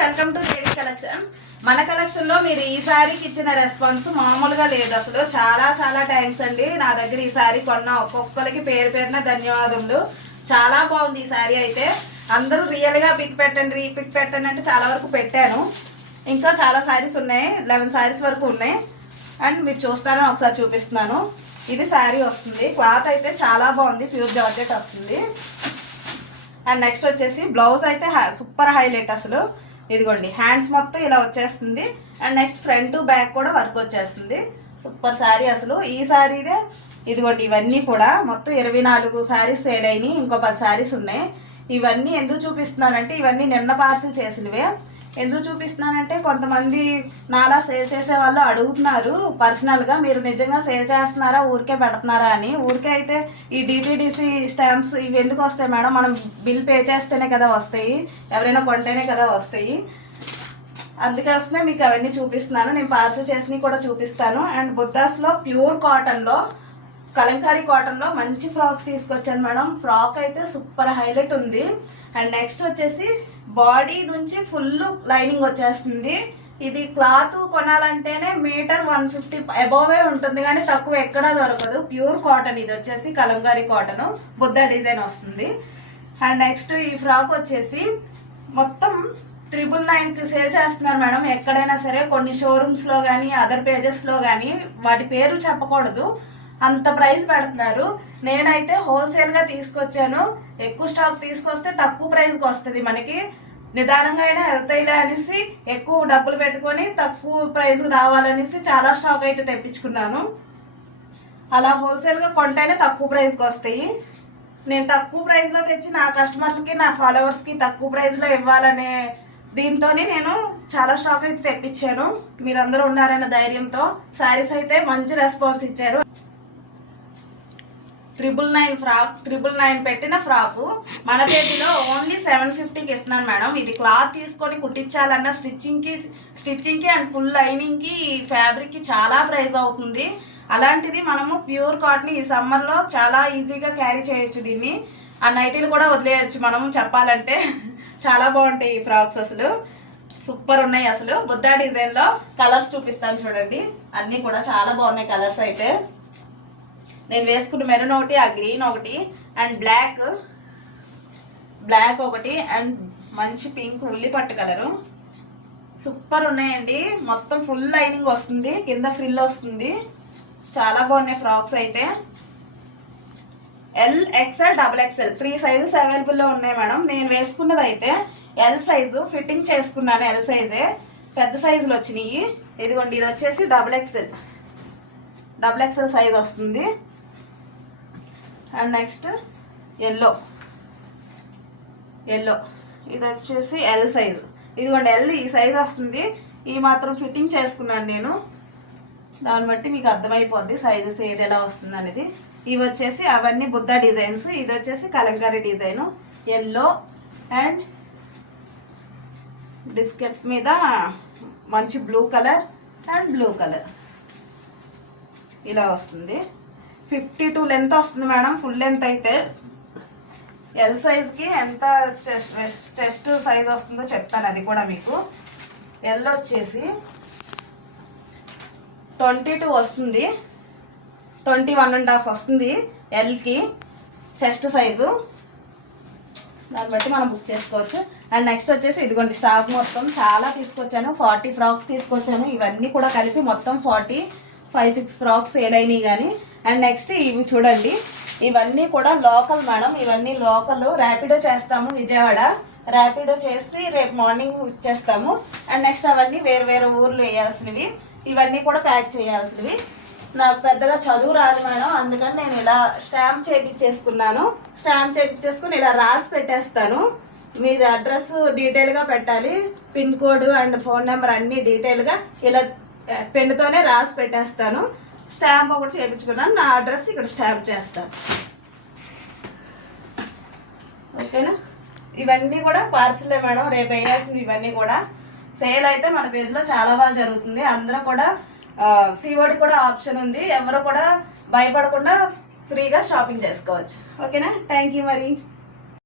Welcome to Devi collection. మన collection లో మీరు ఈ సారీకి ఇచ్చిన రెస్పాన్స్ మామూలుగా లేదు. అసలు చాలా చాలా థ్యాంక్స్ అండి. నా దగ్గర ఈ సారీ కొన్న ఒక్కొక్కరికి పేరు పేరున ధన్యవాదములు. చాలా బాగుంది ఈ సారీ అయితే. అందరూ రియల్ గా పిక్ పెట్టండి అంటే చాలా వరకు పెట్టాను. ఇంకా చాలా సారీస్ ఉన్నాయి, 11 సారీస్ వరకు ఉన్నాయి. అండ్ మీరు చూస్తారని ఒకసారి చూపిస్తున్నాను. ఇది సారీ వస్తుంది, క్లాత్ అయితే చాలా బాగుంది, ప్యూర్ జార్జెట్ వస్తుంది. అండ్ నెక్స్ట్ వచ్చేసి బ్లౌజ్ అయితే సూపర్ హైలైట్ అసలు. ఇదిగోండి హ్యాండ్స్ మొత్తం ఇలా వచ్చేస్తుంది. అండ్ నెక్స్ట్ ఫ్రంట్ బ్యాక్ కూడా వర్క్ వచ్చేస్తుంది. సూపర్ శారీ అసలు. ఈ శారీదే ఇదిగోండి ఇవన్నీ కూడా మొత్తం 24 శారీస్ సేల్ అయినాయి. ఇంకో 10 శారీస్ ఉన్నాయి. ఇవన్నీ ఎందుకు చూపిస్తున్నానంటే ఇవన్నీ నిన్న పార్సిల్ చేసినవే. ఎందుకు చూపిస్తున్నానంటే కొంతమంది నాలా సేల్ చేసే వాళ్ళు అడుగుతున్నారు పర్సనల్గా, మీరు నిజంగా సేల్ చేస్తున్నారా ఊరికే పెడుతున్నారా అని. ఊరికే అయితే ఈ డిటిడిసి స్టాంప్స్ ఇవి ఎందుకు వస్తాయి మేడం, మనం బిల్ పే చేస్తేనే కదా వస్తాయి, ఎవరైనా కొంటేనే కదా వస్తాయి. అందుకోసమే మీకు అవన్నీ చూపిస్తున్నాను. నేను పార్సల్ చేసినవి కూడా చూపిస్తాను. అండ్ బుద్ధాస్లో ప్యూర్ కాటన్లో, కలంకారీ కాటన్లో మంచి ఫ్రాక్స్ తీసుకొచ్చాను మేడం. ఫ్రాక్ అయితే సూపర్ హైలైట్ ఉంది. అండ్ నెక్స్ట్ వచ్చేసి బాడీ నుంచి ఫుల్ లైనింగ్ వచ్చేస్తుంది. ఇది క్లాత్ కొనాలంటేనే మీటర్ 150 అబోవే ఉంటుంది, కానీ తక్కువ ఎక్కడా దొరకదు. Pure cotton. ఇది వచ్చేసి కలంకారీ కాటన్, బుద్ధ డిజైన్ వస్తుంది. అండ్ నెక్స్ట్ ఈ ఫ్రాక్ వచ్చేసి మొత్తం 999కి సేల్ చేస్తున్నారు మేడం. ఎక్కడైనా సరే కొన్ని షోరూమ్స్లో కానీ అదర్ పేజెస్లో కానీ వాటి పేర్లు చెప్పకూడదు, అంత ప్రైస్ పెడుతున్నారు. నేనైతే హోల్సేల్గా తీసుకొచ్చాను. ఎక్కువ స్టాక్ తీసుకొస్తే తక్కువ ప్రైస్కి వస్తుంది మనకి. నిదానంగా అయినా వెళ్తాయిలే అనేసి ఎక్కువ డబ్బులు పెట్టుకొని తక్కువ ప్రైస్ రావాలనేసి చాలా స్టాక్ అయితే తెప్పించుకున్నాను. అలా హోల్సేల్గా కొంటేనే తక్కువ ప్రైస్కి వస్తాయి. నేను తక్కువ ప్రైస్లో తెచ్చి నా కస్టమర్లకి నా ఫాలోవర్స్కి తక్కువ ప్రైస్లో ఇవ్వాలనే దీంతోనే నేను చాలా స్టాక్ అయితే తెప్పించాను. మీరందరూ ఉన్నారన్న ధైర్యంతో. శారీస్ అయితే మంచి రెస్పాన్స్ ఇచ్చారు. 999 ఫ్రాక్, 999 పెట్టిన ఫ్రాకు మన పేజీలో ఓన్లీ 750కి ఇస్తున్నాను మేడం. ఇది క్లాత్ తీసుకొని కుట్టించాలన్న స్టిచ్చింగ్కి అండ్ ఫుల్ లైనింగ్కి ఫ్యాబ్రిక్కి చాలా ప్రైస్ అవుతుంది. అలాంటిది మనము ప్యూర్ కాటన్ ఈ సమ్మర్లో చాలా ఈజీగా క్యారీ చేయొచ్చు. దీన్ని ఆ నైటీలు కూడా వదిలేయచ్చు మనం చెప్పాలంటే. చాలా బాగుంటాయి ఈ ఫ్రాక్స్ అసలు. సూపర్ ఉన్నాయి అసలు. బుద్ధా డిజైన్లో కలర్స్ చూపిస్తాను చూడండి. అన్నీ కూడా చాలా బాగున్నాయి కలర్స్ అయితే. నేను వేసుకున్న మెరూన్ ఒకటి, ఆ గ్రీన్ ఒకటి, అండ్ బ్లాక్ ఒకటి, అండ్ మంచి పింక్ ఉల్లిపట్టు కలరు. సూపర్ ఉన్నాయండి. మొత్తం ఫుల్ లైనింగ్ వస్తుంది, కింద ఫ్రిల్ వస్తుంది. చాలా బాగున్నాయి ఫ్రాక్స్ అయితే. ఎల్, ఎక్స్ఎల్, XXL 3 సైజెస్ అవైలబుల్లో ఉన్నాయి మేడం. నేను వేసుకున్నది అయితే ఎల్ సైజు ఫిట్టింగ్ చేసుకున్నాను. ఎల్ సైజే. పెద్ద సైజులు వచ్చినాయి. ఇదిగోండి ఇది వచ్చేసి XXL సైజ్ వస్తుంది. అండ్ నెక్స్ట్ ఎల్లో ఇది వచ్చేసి ఎల్ సైజు. ఇదిగోండి ఎల్ ఈ సైజ్ వస్తుంది. ఈ మాత్రం ఫిట్టింగ్ చేసుకున్నాను నేను. దాన్ని బట్టి మీకు అర్థమైపోద్ది సైజెస్ ఏది ఎలా వస్తుంది అనేది. ఇవి వచ్చేసి అవన్నీ బుద్ధ డిజైన్స్. ఇది వచ్చేసి Kalamkari design. Yellow and biscuit మీద మంచి blue colour and blue colour ఇలా వస్తుంది. 52 లెంత్ వస్తుంది మేడం. ఫుల్ లెంత్ అయితే ఎల్ సైజ్కి ఎంత చెస్ట్ సైజ్ వస్తుందో చెప్తాను, అది కూడా మీకు. ఎల్ వచ్చేసి 22 వస్తుంది, 21.5 వస్తుంది ఎల్కి చెస్ట్ సైజు. దాన్ని బట్టి మనం బుక్ చేసుకోవచ్చు. అండ్ నెక్స్ట్ వచ్చేసి ఇదిగోండి స్టాక్ మొత్తం చాలా తీసుకొచ్చాను. 40 ఫ్రాక్స్ తీసుకొచ్చాను. ఇవన్నీ కూడా కలిపి మొత్తం 45-6 ఫ్రాక్స్ సేల్ అయినాయి కానీ. అండ్ నెక్స్ట్ ఇవి చూడండి, ఇవన్నీ కూడా లోకల్ మేడం. ఇవన్నీ లోకల్. ర్యాపిడో చేస్తాము విజయవాడ. ర్యాపిడో చేసి రేపు మార్నింగ్ ఇచ్చేస్తాము. అండ్ నెక్స్ట్ అవన్నీ వేరు ఊర్లు వేయాల్సినవి. ఇవన్నీ కూడా ప్యాక్ చేయాల్సినవి. నాకు పెద్దగా చదువు రాదు మేడం, అందుకని నేను ఇలా స్టాంప్ చేయించేసుకున్నాను. స్టాంప్ చేయించేసుకుని ఇలా రాసి పెట్టేస్తాను. మీది అడ్రస్ డీటెయిల్గా పెట్టాలి, pin code and phone number అన్నీ డీటెయిల్గా ఇలా పెన్నుతోనే రాసి పెట్టేస్తాను. స్టాంప్ ఒకటి చేయించుకున్నాను. నా అడ్రస్ ఇక్కడ స్టాంప్ చేస్తాను. ఓకేనా. ఇవన్నీ కూడా పార్సిలే మేడం, రేపు వేయాల్సింది. ఇవన్నీ కూడా సేల్ అయితే మన పేజ్లో చాలా బాగా జరుగుతుంది. అందరూ కూడా సిఓడి కూడా ఆప్షన్ ఉంది. ఎవరు కూడా భయపడకుండా ఫ్రీగా షాపింగ్ చేసుకోవచ్చు. ఓకేనా. థ్యాంక్ యూ మరి.